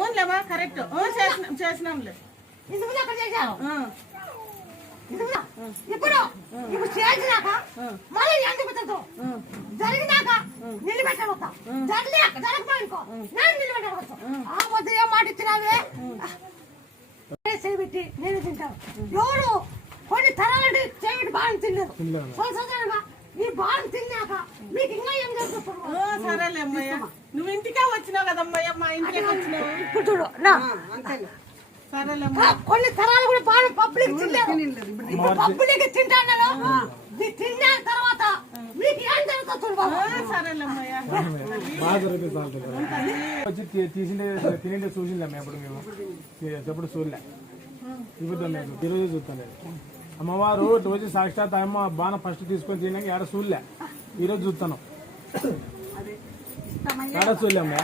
ఊన్లేమా correct చేసినాంలే. ఇందుకు అక్కడ చేశాను ఇప్పుడు ఇప్పుడు చేసినాక మళ్ళీ ఎందుకు జరిగినాక నిలబెట్టవద్దా జరగకపోయినుకో నేను నిలబెట్టవచ్చు. ఆ వద్ద ఏం మాట ఇచ్చినావే చేపెట్టి నేను తింటాను. ఎవరు కొన్ని తరాలంటే చేపెట్టి బాగా తినలేదు. ఈ బాగా తిన్నాక మీకు ఇంకా ఏం చేస్తున్నారు? సరేలే అమ్మయ్య, నువ్వు ఇంటికే వచ్చినావు కదమ్మయ్య, మా ఇంటికి వచ్చినావు. ఇప్పుడు చూడు సరేలే కొన్ని తరాలు కూడా బాగా పబ్లిక్ తినలేదు. ఇప్పుడు పబ్లిక్ తింటాను. తిన్న తర్వాత మీకు ఏం జరుగుతుంది? సరేలేమ్మయ్య బాగా వచ్చి తినండి చూసిందాం ఎప్పుడు మేము ఎప్పుడు చూడలే. చూద్దాం మేము ఈరోజు చూస్తాం. అమ్మవారు రోజు సాక్షాత్ అమ్మ బాణ ఫస్ట్ తీసుకొని తిన్నాక ఏడ చూడలే, ఈరోజు చూస్తాను. ఏడ చూడలే అమ్మయ్య.